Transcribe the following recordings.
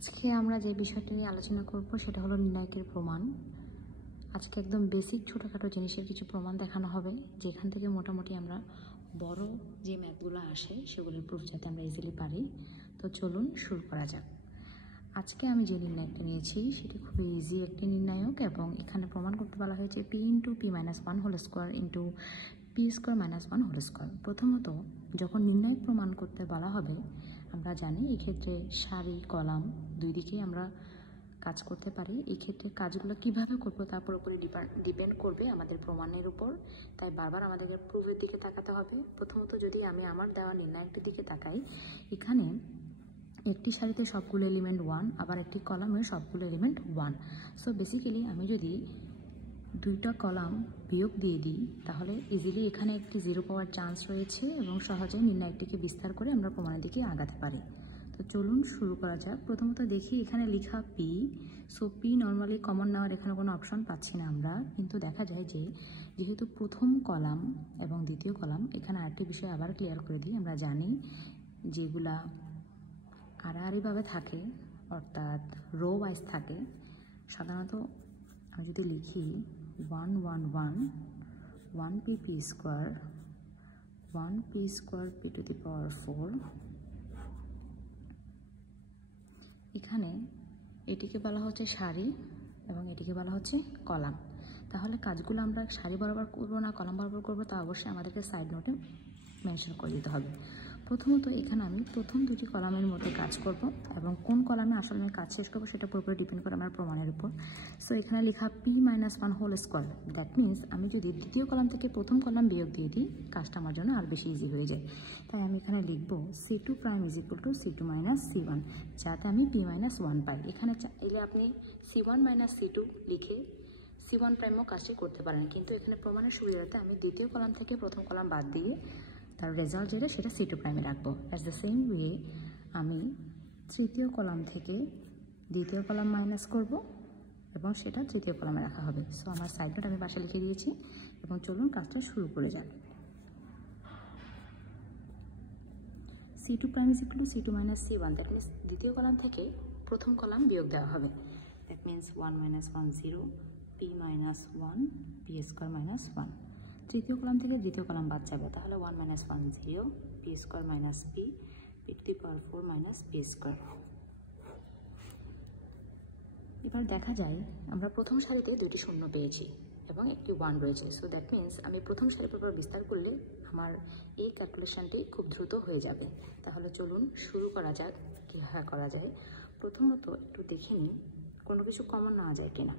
আজকে আমরা যে বিষয়টি নিয়ে আলোচনা করব সেটা হলো নির্ণায়কের প্রমাণ। আজকে একদম বেসিক ছোটোখাটো জিনিসের কিছু প্রমাণ দেখানো হবে, যেখান থেকে মোটামুটি আমরা বড় যে ম্যাথগুলো আসে সেগুলোর প্রুফ যাতে আমরা ইজিলি পারি। তো চলুন শুরু করা যাক। আজকে আমি যে নির্ণায়কটা নিয়েছি সেটি খুবই ইজি একটি নির্ণায়ক, এবং এখানে প্রমাণ করতে বলা হয়েছে p into p minus 1 whole square into p square minus 1 whole square. প্রথমত যখন নির্ণায়ক প্রমাণ করতে বলা হবে, আমরা জানি এই ক্ষেত্রে সারি কলাম দুই দিকেই আমরা কাজ করতে পারি। এই ক্ষেত্রে কাজগুলো কিভাবে করবো তার পুরোপুরি ডিপেন্ড করবে আমাদের প্রমাণের উপর, তাই বারবার আমাদেরকে প্রুফের দিকে তাকাতে হবে। প্রথমত যদি আমি আমার দেওয়া নির্ণায়কটির দিকে তাকাই, এখানে একটি সারিতে সবগুলো এলিমেন্ট 1, আবার একটি কলামের সবগুলো এলিমেন্ট 1। সো বেসিক্যালি আমি যদি দুইটা কলাম বিয়োগ দিয়ে দিই তাহলে ইজিলি এখানে একটি 0 পাওয়ার চান্স রয়েছে, এবং সহজে নির্ণায়কটিকে বিস্তার করে আমরা প্রমাণের দিকে আগাতে পারি। তো চলুন শুরু করা যাক। প্রথমত দেখি এখানে লেখা p, so p normally common নেওয়ার এখানে কোনো অপশন পাচ্ছি না আমরা, কিন্তু দেখা যায় যে যেহেতু প্রথম কলাম এবং দ্বিতীয় কলাম, এখানে আরেকটি বিষয় আবার ক্লিয়ার করে দিই। আমরা জানি যেগুলা আড়াআড়িভাবে থাকে অর্থাৎ রো ওয়াইজ থাকে, সাধারণত আমি যদি লিখি 1 1 1 1 p p square 1 p square p to the power 4, এখানে এটিকে বলা হচ্ছে সারি এবং এটিকে বলা হচ্ছে কলাম। তাহলে কাজগুলো আমরা সারি বরাবর করবো না কলাম বরাবর করবো, তা অবশ্যই আমাদেরকে সাইড নোটে মেনশন করে দিতে হবে। প্রথমত এখানে আমি প্রথম দুটি কলামের মধ্যে কাজ করব, এবং কোন কলামে আসলে আমি কাজ শেষ করবো সেটা পুরোপুরি ডিপেন্ড করে আমার প্রমাণের উপর। সো এখানে লেখা p minus 1 whole square, that means আমি যদি দ্বিতীয় কলাম থেকে প্রথম কলাম বিয়োগ দিয়ে দিই, কাজটা আমার জন্য আর বেশি ইজি হয়ে যায়। তাই আমি এখানে লিখবো c2 prime is equal to c2 minus c1, যাতে আমি p মাইনাস 1 পাই। এখানে চাইলে আপনি c1 মাইনাস c2 লিখে c1 প্রাইমও কাজটি করতে পারেন, কিন্তু এখানে প্রমাণের সুবিধাতে আমি দ্বিতীয় কলাম থেকে প্রথম কলাম বাদ দিয়ে তার রেজাল্ট যেটা সেটা c2 প্রাইমে রাখবো। অ্যাজ দ্য সেম ওয়ে আমি তৃতীয় কলাম থেকে দ্বিতীয় কলাম মাইনাস করব এবং সেটা তৃতীয় কলামে রাখা হবে। সো আমার সাইড নোট আমি পাশে লিখে দিয়েছি, এবং চলুন কাজটা শুরু করে যাক। c2 prime is equal to c2 minus c1, that means দ্বিতীয় কলাম থেকে প্রথম কলাম বিয়োগ দেওয়া হবে। That means 1 minus 1 0 p minus 1 p square minus 1। তৃতীয় কলাম থেকে দ্বিতীয় কলাম বাদ যাবে, তাহলে 1 minus 1 0 p square minus p to the power 4 minus p square. এবার দেখা যায় আমরা প্রথম সারিতে দুইটি শূন্য পেয়েছি এবং একটি 1 রয়েছে। সো দ্যাট মিনস আমি প্রথম সারি পর বিস্তার করলে আমার এই ক্যালকুলেশনটি খুব দ্রুত হয়ে যাবে। তাহলে চলুন শুরু করা যাক কীভাবে করা যায়। প্রথমত একটু দেখে নিই কোনো কিছু কমন নেওয়া যায় কিনা।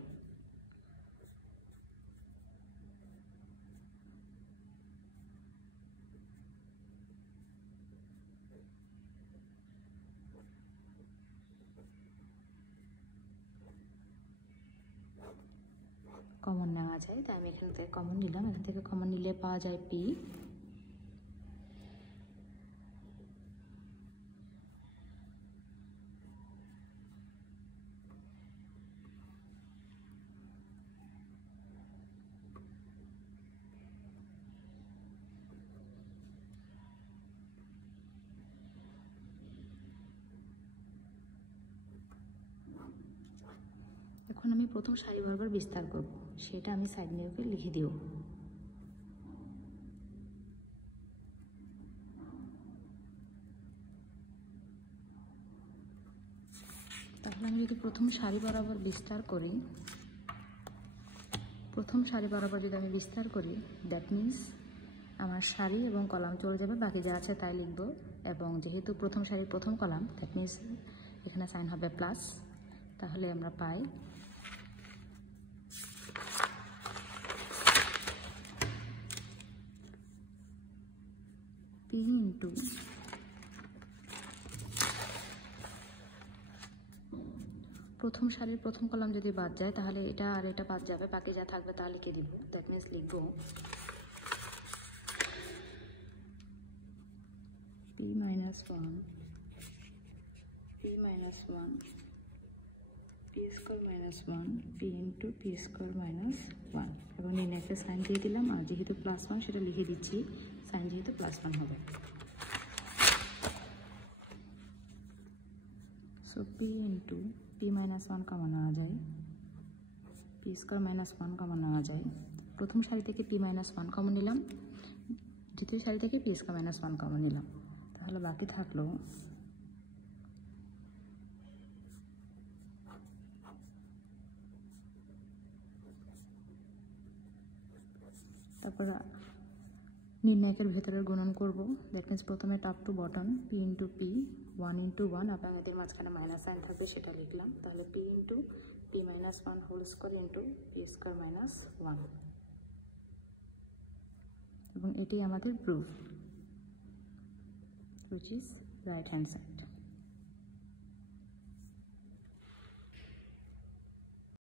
কমন নেওয়া যায়, তাই আমি এখান থেকে কমন নিলাম। এখান থেকে কমন নিলে পাওয়া যায় p, এখন আমি প্রথম সারি বরাবর বিস্তার করব, সেটা আমি সাইড নিয়োগে লিখে দিব। তাহলে আমি যদি প্রথম সারি বরাবর বিস্তার করি, দ্যাট মিনস আমার সারি এবং কলাম চলে যাবে, বাকি যা আছে তাই লিখব। এবং যেহেতু প্রথম সারি প্রথম কলাম, দ্যাট মিনস এখানে সাইন হবে প্লাস, তাহলে আমরা পাই p ইন্টু প্রথম সারির প্রথম কলাম যদি বাদ যায় তাহলে এটা আর এটা বাদ যাবে, বাকি যা থাকবে তা লিখে দিব। দ্যাট মিনস লিখব p minus 1 p minus 1 p square minus 1 p into p square minus 1, এবং নির্ণায়কের সাইন দিয়ে দিলাম। আর যেহেতু প্লাস 1 সেটা লিখে দিচ্ছি, সাইন যেহেতু প্লাস 1 হবে। So P into p minus one common নেওয়া যায়, P square minus one common নেওয়া যায়। প্রথম সারি থেকে পি মাইনাস ওয়ান কমন নিলাম, দ্বিতীয় সারি থেকে p square minus one common নিলাম, তাহলে বাকি থাকলো তারপর নির্ণায়কের ভেতরের গুণন করব। দ্যাট মিনস প্রথমে top to bottom p into p, one into one, আপনার এদের মাঝখানে মাইনাস সাইন থাকবে সেটা লিখলাম, তাহলে p into p minus one whole square into p square minus one, এবং এটি আমাদের proof, which is right hand side.